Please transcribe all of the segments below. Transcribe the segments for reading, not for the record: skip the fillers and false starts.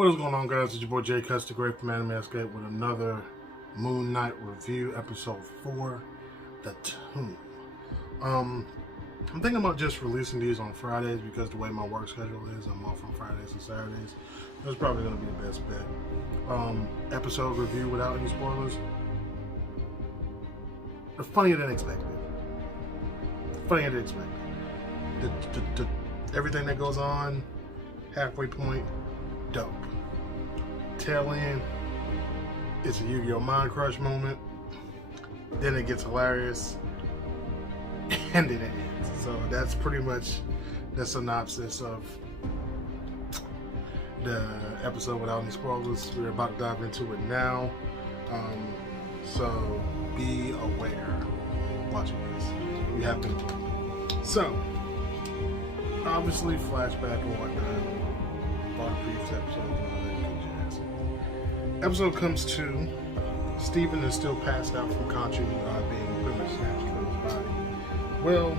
What is going on, guys? It's your boy JCutzDaGreat from AnimeEscape with another Moonknight review, episode 4, The Tomb. I'm thinking about just releasing these on Fridays because the way my work schedule is, I'm off on Fridays and Saturdays. That's probably going to be the best bet. Episode review without any spoilers. Funnier than expected. Funnier than expected. Everything that goes on, halfway point, dope. Tail end, it's a Yu-Gi-Oh! Mind Crush moment. Then it gets hilarious. And then it ends. So that's pretty much the synopsis of the episode without any spoilers. We're about to dive into it now. So be aware watching this. You have to. So, obviously, flashback and whatnot. Bought a previous episode and all that good jazz. Episode comes to Steven is still passed out from Conchu being pretty much snatched from his body. Well,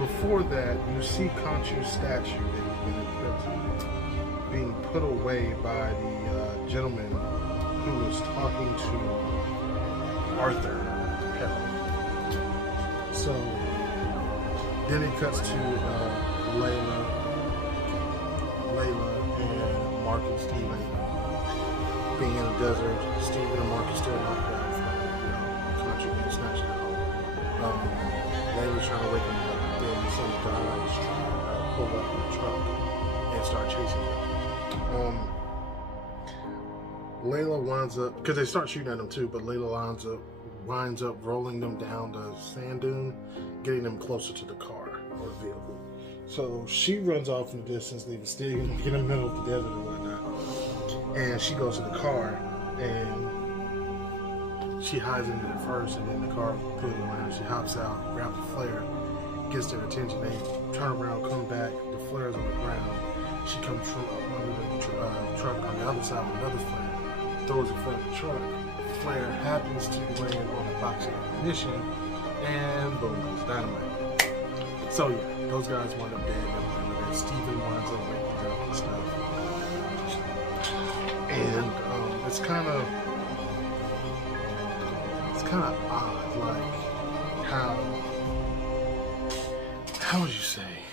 before that, you see Conchu's statue that he's been in prison being put away by the gentleman who was talking to Arthur Harold. So then it cuts to Layla and Mark and Steven being in the desert. Steven and Mark are still knocked out from, Conchu being snatched out. Layla's trying to wake him up. Then some guys trying to pull up in the truck and start chasing him. Layla winds up, because they start shooting at him too, but Layla winds up rolling them down the sand dune, getting them closer to the car or the vehicle. So she runs off in the distance, leaving Steven in the middle of the desert and whatnot. And she goes to the car and she hides in it first, and then the car pulls around. She hops out, grabs a flare, gets their attention. They turn around, come back. The flare's on the ground. She comes from under the truck on the other side with another flare, throws it in front of the truck. The flare happens to land on a box of ammunition, and boom goes dynamite. So yeah, those guys wind up dead. And Steven winds up waking up and stuff. And it's kind of odd, like how would you say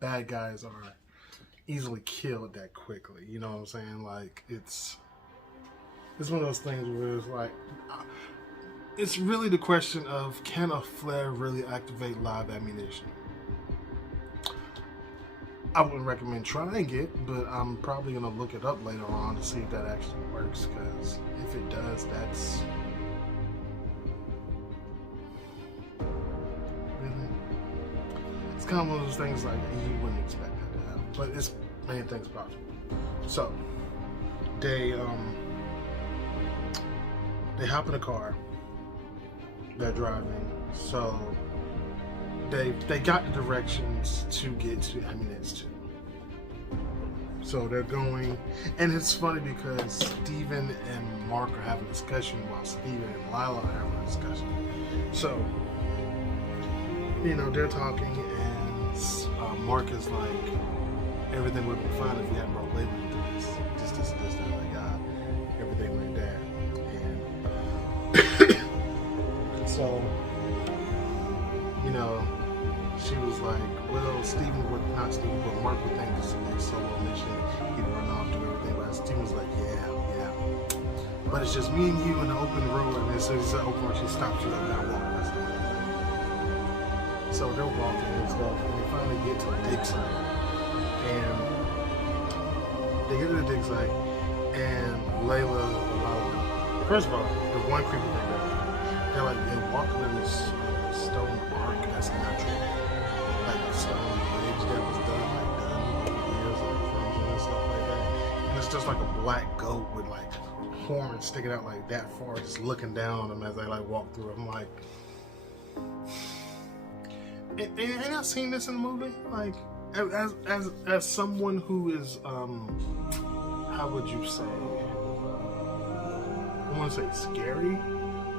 bad guys are easily killed that quickly? You know what I'm saying? Like it's one of those things where it's like it's really the question of, can a flare really activate live ammunition? I wouldn't recommend trying it, but I'm probably going to look it up later on to see if that actually works, because if it does, that's... Really? It's kind of one of those things like you wouldn't expect that to happen, but it's many things possible. So, they hop in a car, they're driving, so they got the directions to get to AnimeEscape too. So they're going, and it's funny because Steven and Mark are having a discussion while Steven and Lila are having a discussion. So, they're talking, and Mark is like, everything would be fine if you hadn't brought Layla into this, that, like, everything like that. And so, she was like, well, but Mark would think this is a solo mission. He'd run off, do everything. But Steven was like, yeah. But it's just me and you in the open road. And as soon as it's open road, she stops, she's like, gotta walk. So they're walking and stuff. And they finally get to a dig site. And they get to the dig site. And Layla, first of all, the one creepy thing they're walking in this stone arc that's natural. Like a stone bridge that was done over years and stuff like that. And it's just like a black goat with like horns sticking out like that far, just looking down on them as they like walk through it. I'm like, ain't I seen this in the movie? Like, as someone who is, how would you say? I want to say scary,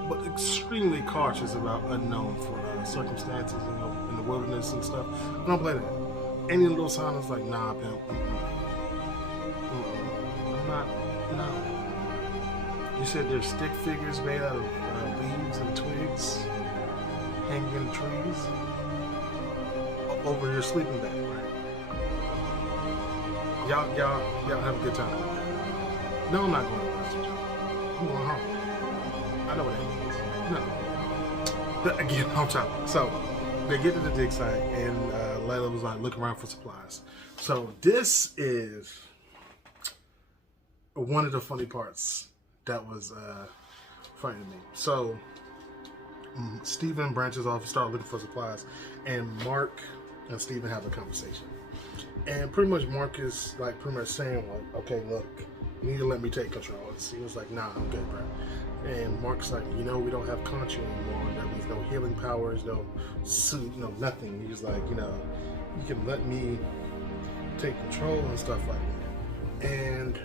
but extremely cautious about unknown for circumstances in the wilderness and stuff. I don't play that. Any little sign is like, nah, pimp. You said there's stick figures made out of leaves and twigs hanging in trees over your sleeping bag, right? Y'all have a good time. No, I'm not going to the restaurant. I'm going home. I know what that means. No. But again, I'm talking. So they get to the dig site, and Layla was like looking around for supplies. So this is one of the funny parts that was funny to me. So Steven branches off and starts looking for supplies, and Mark and Steven have a conversation. And pretty much Mark is like pretty much saying like, okay, look, you need to let me take control. And Steven's like, nah, I'm good, bro. And Mark's like, you know, we don't have Conchu anymore. That means no healing powers, no suit, no nothing. He's like, you know, you can let me take control and stuff like that. And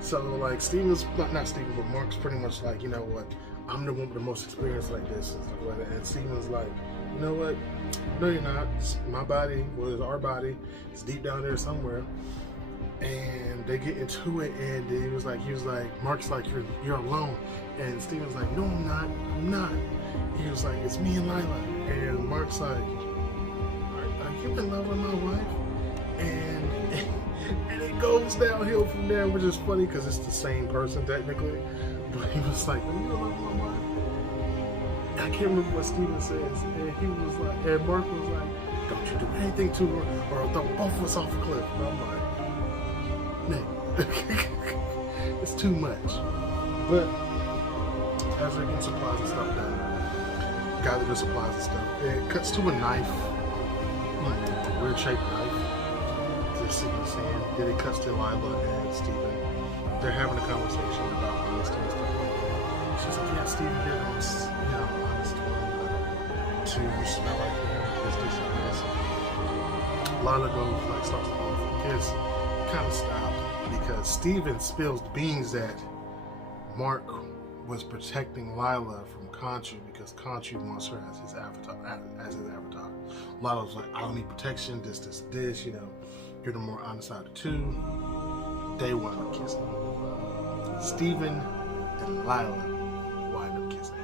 so like Steven's not Steven, but Mark's pretty much like, you know what, I'm the one with the most experience like this and stuff like that. And Steven's like, you know what? No, you're not. It's my body, well, it's our body. It's deep down there somewhere. And they get into it, and he was like, Mark's like, you're alone. And Steven's like, no, I'm not. He was like, it's me and Lila. And Mark's like, are you in love with my wife? And it goes downhill from there, which is funny because it's the same person technically. But he was like, are you in love with my wife? I can't remember what Steven says. And he was like, and Mark was like, don't you do anything to her or I'll throw both of us off a cliff. And I'm like, no. It's too much. But as they're getting supplies and stuff done, gather the supplies and stuff, it cuts to a knife, like a weird shaped knife. They're sitting in the sand. Then it cuts to Lila and Steven. They're having a conversation about honesty and stuff like that. She's like, yeah, Steven did honest, you know, honest to you smell like this and this. Lila goes, like, starts to go for a kiss. Kind of stopped because Steven spills the beans that Mark was protecting Lila from Conchu because Conchu wants her as his avatar. Lila was like, I don't need protection, this, you know. You're the more honest out of the two. They wind up kissing. Steven and Lila wind up kissing.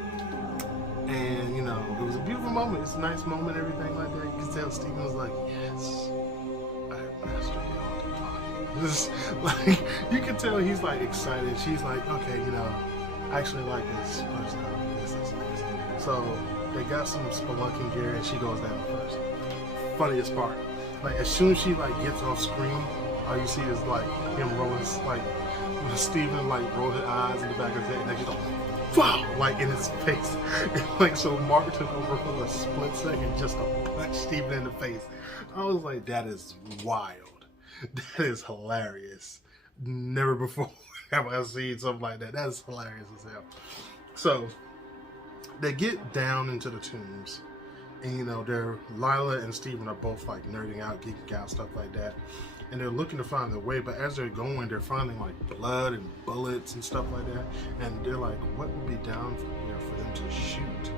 And, you know, it was a beautiful moment. It's a nice moment, everything like that. You can tell Steven was like, yes, I have mastered it. Just, like, you can tell he's like excited. She's like, okay, you know, I actually like this person. This. So they got some spelunking gear, and she goes down first. Funniest part, like as soon as she like gets off screen, all you see is like him rolling, like Steven like roll his eyes in the back of his head, and then she's like, wow, like in his face. Like so, Mark took over for a split second just to punch Steven in the face. I was like, that is wild. That is hilarious. Never before have I seen something like that. That is hilarious as hell. So they get down into the tombs, and you know, Lila and Steven are both like nerding out, geeking out, stuff like that. And they're looking to find their way, but as they're going, they're finding like blood and bullets and stuff like that. And they're like, what would be down here for them to shoot?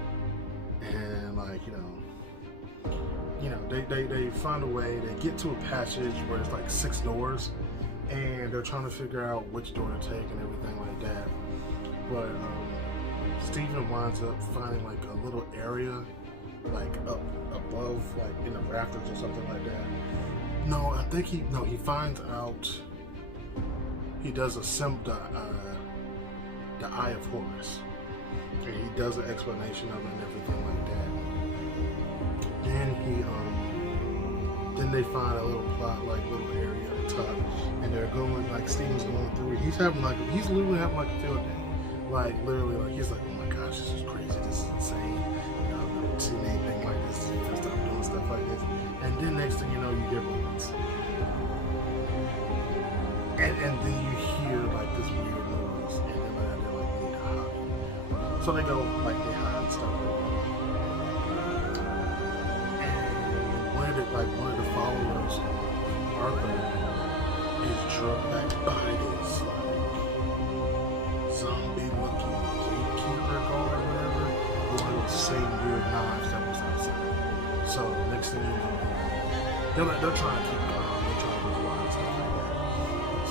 And like, you know, they find a way. They get to a passage where it's like 6 doors, and they're trying to figure out which door to take and everything like that. But Steven winds up finding like a little area, like up above, like in the rafters or something like that. No, I think he finds out. He does the Eye of Horus, and he does an explanation of it and everything like that. Then they find a little plot, like little area at the top, and they're going, like Steven's going through it. He's literally having like a field day, like literally, like he's like, oh my gosh, this is crazy, this is insane. You know, I've never seen anything like this. First time doing stuff like this, and then next thing you know, you hear bullets, and then you hear like this weird noise, and then they're like need to hide. So they go like they hide and stuff like that. Like one of the followers, Arthur, is drugged back by this like zombie-looking gatekeeper guard or whatever, one of those same weird knives that was outside. So next thing you know, they're trying to keep calm, they're trying to be quiet and stuff like that.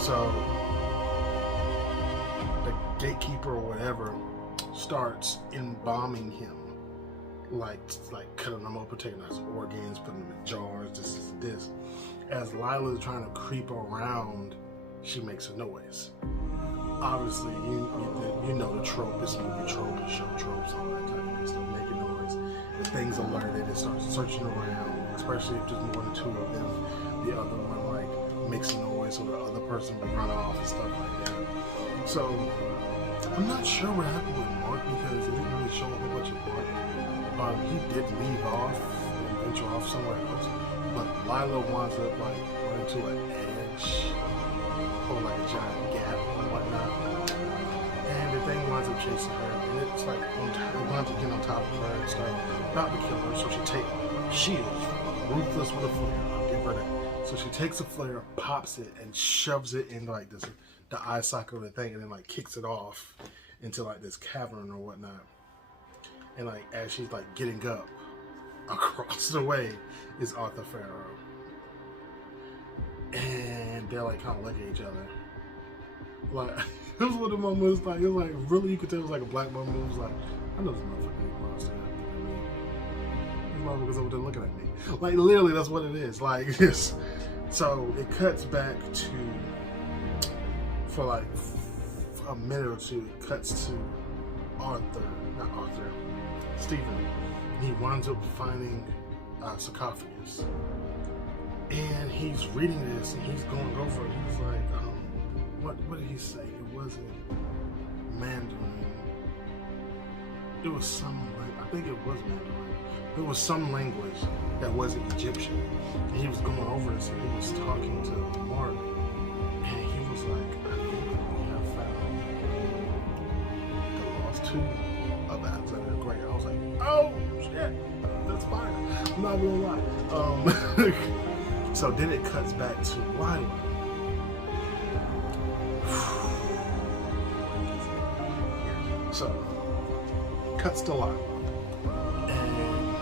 So gatekeeper or whatever starts embalming him, like cutting them open, taking his organs, putting them in jars, this. As Lila's trying to creep around, she makes a noise. Obviously, you know the trope, this movie trope, and show tropes, all that type of good stuff, making noise. The thing's alerted, it starts searching around, especially if there's more than two of them. The other one like makes a noise so the other person will run off and stuff like that. So I'm not sure what happened with Mark because it didn't really show a whole bunch of Mark. He did leave off and venture off somewhere else, but Lila winds up like running to an edge or like a giant gap or whatnot, and the thing winds up chasing her, and it's like it winds up getting on top of her and stuff, about to kill her. So she is ruthless with a flare. I'll give her that. So she takes a flare, pops it, and shoves it in like this, the eye socket of the thing, and then like kicks it off into like this cavern or whatnot. And like as she's like getting up, across the way is Arthur Farrow, and they're like kind of looking at each other. Like it was one of the moments like it was like really you could tell it was like a black moment. It was like I know this motherfucker ain't monster. These motherfuckers over there looking at me. Like literally that's what it is. Like this. So it cuts back to for like a minute or two. It cuts to Stephen. He winds up finding a sarcophagus, and he's reading this, and he's going over it. He's like, what did he say? It wasn't Mandarin. It was some, I think it was Mandarin. It was some language that wasn't Egyptian. And he was going over this, and he was talking to Mark, and he was like, I think we have found the lost tomb of Alexander the Great. I was like, oh shit, that's fire. I'm not gonna lie. So then it cuts back to Lila. So cuts to Lila. And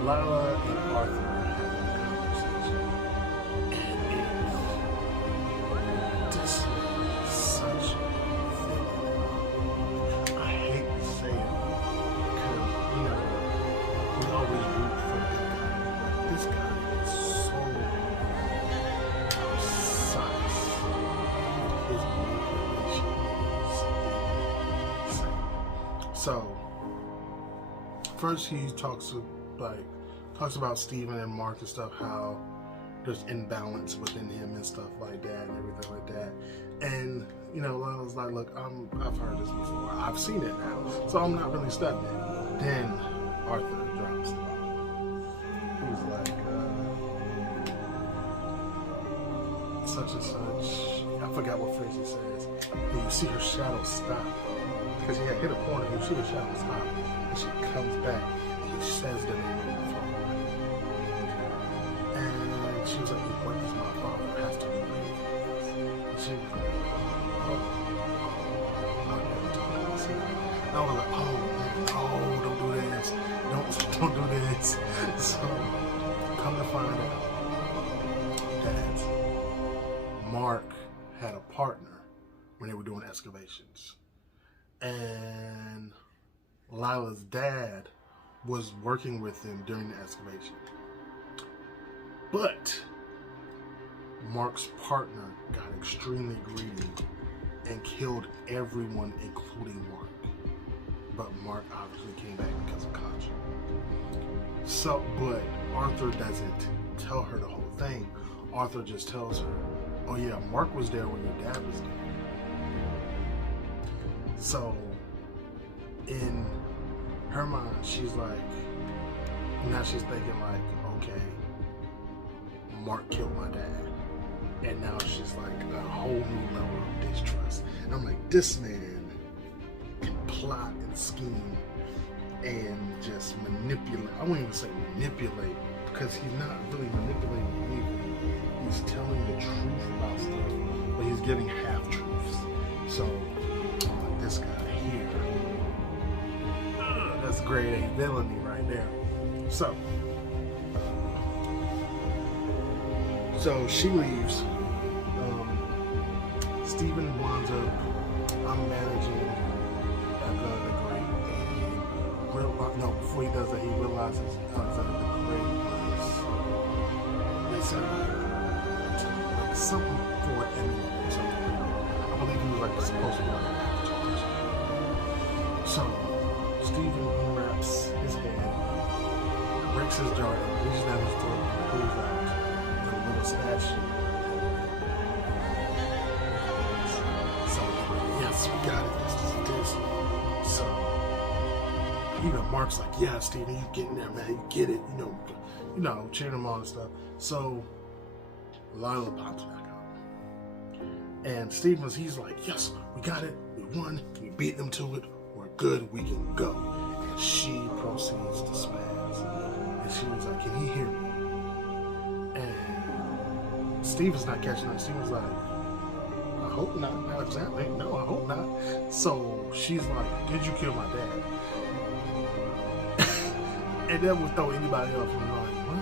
Lila and Arthur are having a conversation. And this is such a thing. I hate to say it because, you know, we always root for the good guy. But this guy is so precise. His manipulation is insane. So, first he talks about Stephen and Mark and stuff, how there's imbalance within him and stuff like that and everything like that. And, you know, Lila's like, look, I've heard this before. I've seen it now. So I'm not really stuck there. Then Arthur drops the bomb. He was like, such and such. I forgot what phrase he says. And you see her shadow stop. Because he had hit a corner, you see her shadow stop. And she comes back and he says the name of the father. And she was like, what does my father have to do with it? And she was like, oh, not every time I see it. And I was like, oh, don't do this. Don't do this. So, come to find out that Mark had a partner when they were doing excavations. And Lila's dad was working with them during the excavation. But Mark's partner got extremely greedy and killed everyone, including Mark. But Mark obviously came back because of Kachi. So, but Arthur doesn't tell her the whole thing. Arthur just tells her, oh yeah, Mark was there when your dad was there. So, in her mind, she's like, now she's thinking like, okay, Mark killed my dad. And now she's like a whole new level of distrust. And I'm like, this man can plot and scheme and just manipulate. I won't even say manipulate, because he's not really manipulating anything. He's telling the truth about stuff, but he's giving half-truths. So, this guy here, that's grade A villainy right there. So she leaves. Stephen winds up I'm managing JCutzDaGreat, and no, before he does that, he realizes JCutzDaGreat was, they said like something for an enemy or something. I believe he was like supposed to be like an avatar or something. So Steven unwraps his head, breaks his jar, reaches down his throat, and pulls out the little statue. So yes, we got it. This. So Mark's like, yeah, Steven, you get in there, man. You get it. You know, cheering him on and stuff. So Lila pops back out, and he's like, yes, we got it. We won. We beat them to it. We're good. We can go. And she proceeds to spaz, and she was like, can he hear me? And Steven's not catching up. Steven's like, I hope not. Not exactly. No, I hope not. So she's like, did you kill my dad? And that would throw anybody else in the line. What?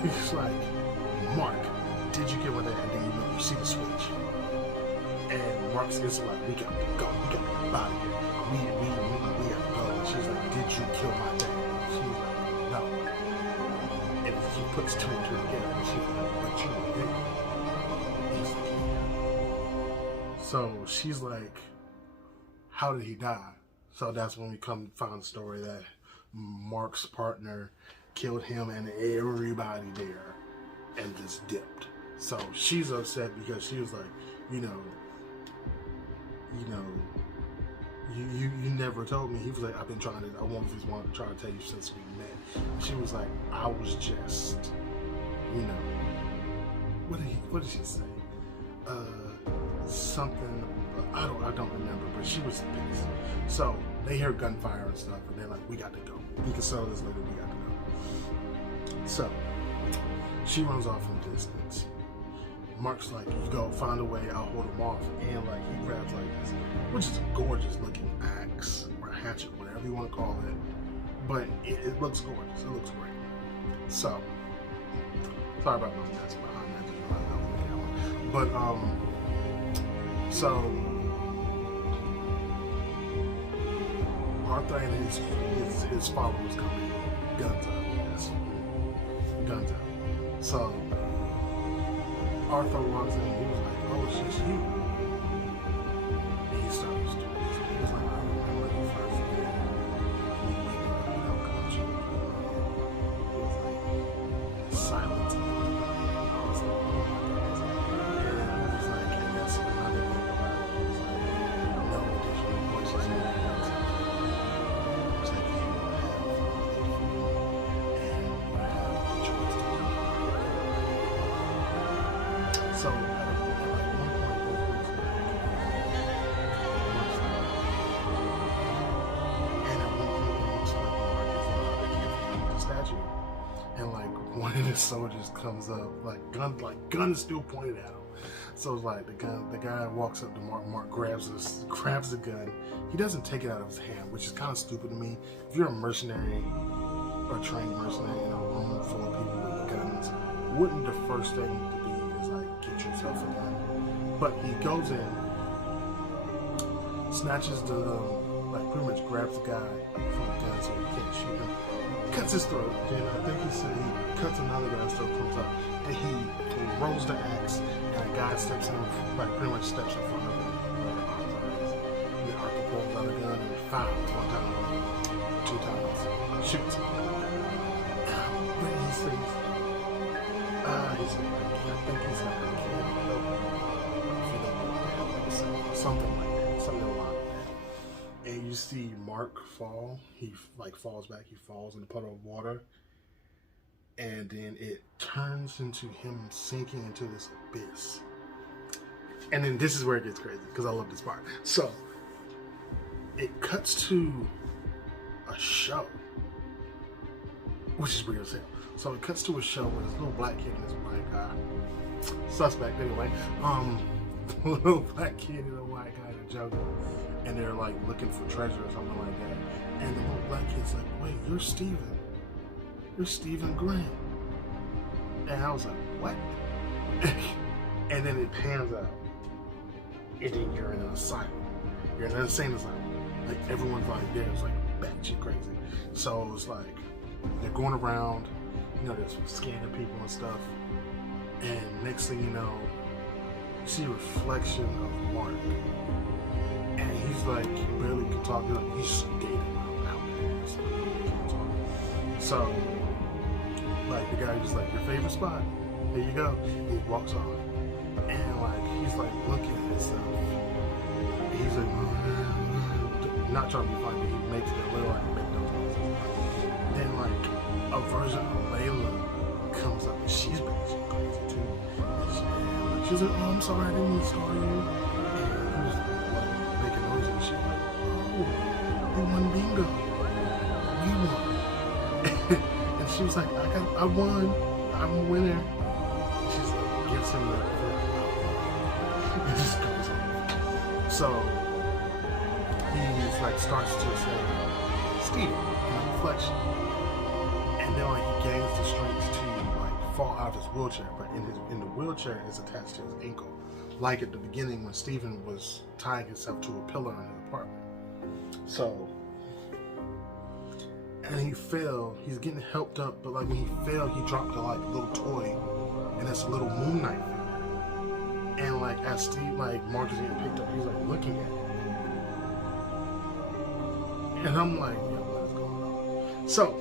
He's like, Mark, did you kill my dad? And then you see the switch. And Mark's just like, we got to go. We got to get out of here. We got to go. And she's like, did you kill my dad? And she's like, no. And he puts two and two together. And she's like, but you were there. He's like, yeah. So she's like, how did he die? So that's when we come find the story that Mark's partner killed him and everybody there and just dipped. So she's upset because she was like, you never told me. He was like, I've been trying to, I wanted to try to tell you since we met. She was like, I was just, what did she say? Something, I don't remember, but she was pissed. So they hear gunfire and stuff, and they're like, we got to go. We can settle this later, we got to go. So she runs off in the distance. Mark's like, you go find a way, I'll hold him off. And like he grabs like this, which is a gorgeous looking axe or hatchet, whatever you want to call it. But it looks gorgeous, it looks great. So sorry about those guys behind that, but so Arthur and his followers come in, guns up, yes, guns up. So Arthur walks in and he was like, oh, it's just you. And he starts to, he was like, I remember the first day we waking up without conscience. It was like silence. I was like, oh my goodness. And he was like, and that's another thing about it. It was like, no additional voices in the house. It was like, you have and you have the choice to do. So at one point, it looks like Mark is about to give him the statue, and like one of the soldiers comes up, like gun is still pointed at him. So it's like the guy walks up to Mark. Mark grabs the gun. He doesn't take it out of his hand, which is kind of stupid to me. If you're a mercenary or a trained mercenary in a room full of people with guns, wouldn't the first thing to be is like get yourself a gun? But he goes in, snatches like pretty much grabs the guy from the gun so he can't shoot him, cuts his throat. Then I think he said he cuts another guy's throat, comes up, and he rolls the axe, and a guy steps in, like pretty much steps in front of him, like Arthur is. And then Arthur pulls out a gun and fires one time, two times, shoots him. But he says, I think he's like a kid, if you don't know that, something like that, something along that. And you see Mark fall. He like falls back. He falls in a puddle of water, and then it turns into him sinking into this abyss. And then this is where it gets crazy because I love this part. So it cuts to a show, which is weird as hell. So it cuts to a show where this little black kid and this white guy, suspect anyway, little black kid and a white guy in a jungle, and they're like looking for treasure or something like that. And the little black kid's like, wait, you're Steven Grant. And I was like, what? And then it pans out, and then you're in an asylum. You're in an insane asylum. Like everyone's like there, it's like batshit crazy. So it's like they're going around, you know, they're scanning people and stuff. And next thing you know, you see a reflection of Mark. And he's like, he barely can talk. He's sedated out there. So, like, the guy just like, your favorite spot? There you go. He walks on. And like, he's like looking at stuff. And he's like, not trying to be funny, but he makes it a little like make those noises. Then like, a version of Layla comes up and she's basically crazy too. And she's like, oh, I'm sorry, I didn't mean to start you. And he was like making noises and she's like, oh, we won bingo. We won. And she was like, I won. I'm a winner. She's like, gives him the it just goes on. So he's like starts to say, Steve, in reflection. And then like he gains the strength to like fall out of his wheelchair, but in the wheelchair is attached to his ankle. Like at the beginning when Steven was tying himself to a pillar in his apartment. So, and he fell, he's getting helped up, but like when he fell, he dropped a like little toy, and it's a little Moonknight figure. And like as Steve, like Mark is getting picked up, he's like looking at it. And I'm like, yo, what's going on? So,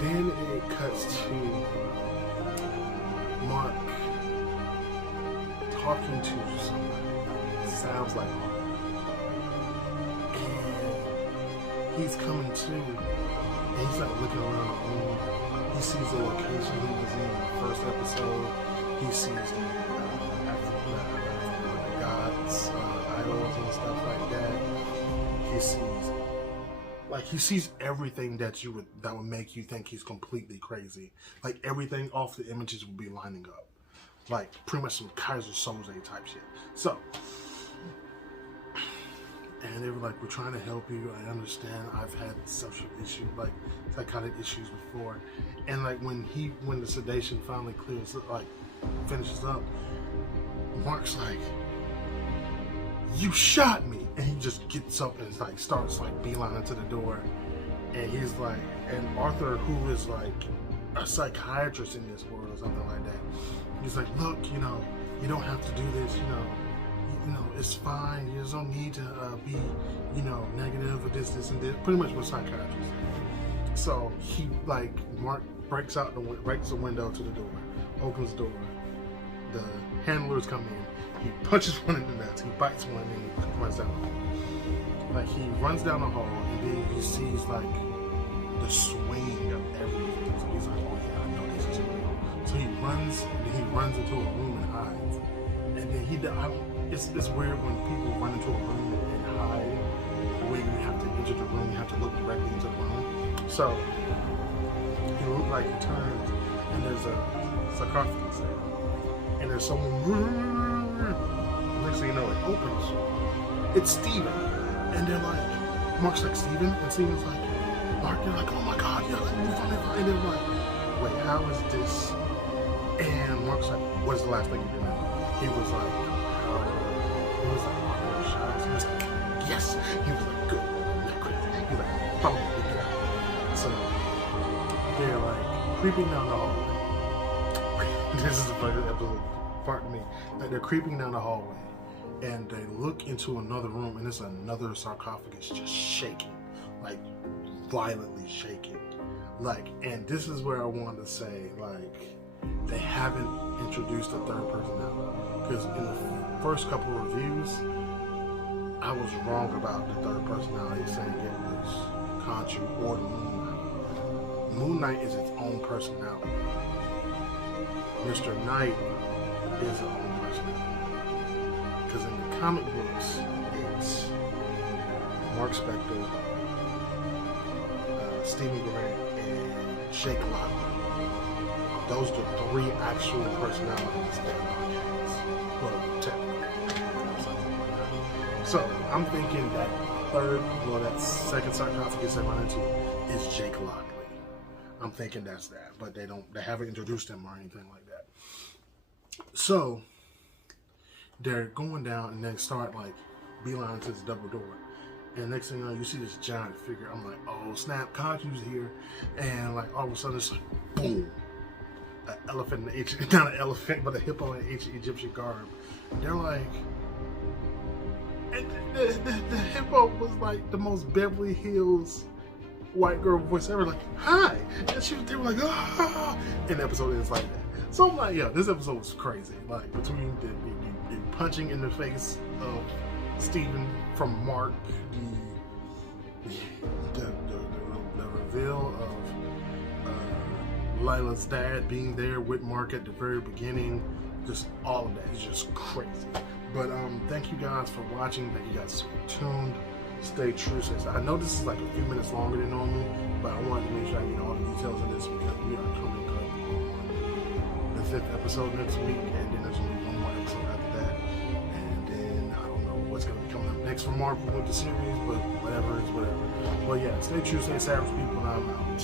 then it cuts to Mark talking to somebody. It sounds like Mark. And he's coming to, and he's like looking around the room. He sees the location he was in the first episode. He sees the gods, idols and stuff like that. He sees everything that would make you think he's completely crazy. Like everything off the images would be lining up. Like pretty much some Kaiser Soze type shit. So, and they were like, we're trying to help you. I understand I've had social issues, like psychotic issues before. And like when the sedation finally finishes up, Mark's like, you shot me. And he just gets up and like starts like beelining to the door. And he's like, and Arthur, who is like a psychiatrist in this world or something like that, he's like, look, you know, you don't have to do this, you know, it's fine. You just don't need to be, you know, negative or this and this. Pretty much what psychiatrists say. So he like Mark breaks the window to the door, opens the door. The handlers come in. He punches one in the nuts. He bites one and he runs down the hall. Like he runs down the hall and then he sees like the swing of everything. So he's like, oh yeah, I know this is real. So he runs into a room and hides. And then it's weird when people run into a room and hide. When you have to enter the room, you have to look directly into the room. So he looks like he turns and there's a sarcophagus there. And there's someone. Next thing you know, it opens. It's Steven. And they're like, Mark's like, Steven? And Steven's like, Mark, they're like, oh my God, yeah, like, move on. And they're like, wait, how is this? And Mark's like, what is the last thing you remember? He was like, Mark was shot. He was like, yes. He was like, good. I'm not crazy. He's like, boom, we get out. So they're like creeping down the hallway. This is a funny episode. Pardon me. Like they're creeping down the hallway and they look into another room and there's another sarcophagus just shaking, like violently shaking. Like, and this is where I wanted to say, like, they haven't introduced a third personality. Because in the first couple of reviews, I was wrong about the third personality, saying it was Khonshu or Moonknight. Moonknight is its own personality. Mr. Knight is his own personality. Because in the comic books, it's Mark Spector, Stephen Grant, and Shake Lockley. Those are three actual personalities that Mark has. Well, technically. So, I'm thinking that second sarcophagus they run into is Jake Lockley. I'm thinking that's that, but they haven't introduced him or anything like that. So, they're going down and they start like beeline to this double door. And next thing you know, you see this giant figure. I'm like, oh snap, Kaju's here. And like all of a sudden it's like, boom. An elephant in ancient, not an elephant, but a hippo in ancient Egyptian garb. And they're like, and the hippo was like the most Beverly Hills white girl voice ever, like, hi. And they were like, ah. And the episode is like that. So I'm like, yeah, this episode was crazy. Like between the punching in the face of Steven from Mark, the reveal of Lila's dad being there with Mark at the very beginning, just all of that is just crazy. But thank you guys for watching. Thank you guys for tuned. Stay true. I know this is like a few minutes longer than normal, but I wanted to make sure I get all the details of this because we are coming up on the 5th episode next week, and then there's only one more episode after that. And then I don't know what's going to be coming up next for Marvel with the series, but whatever is whatever. But yeah, stay true, stay savage, people, and I'm out.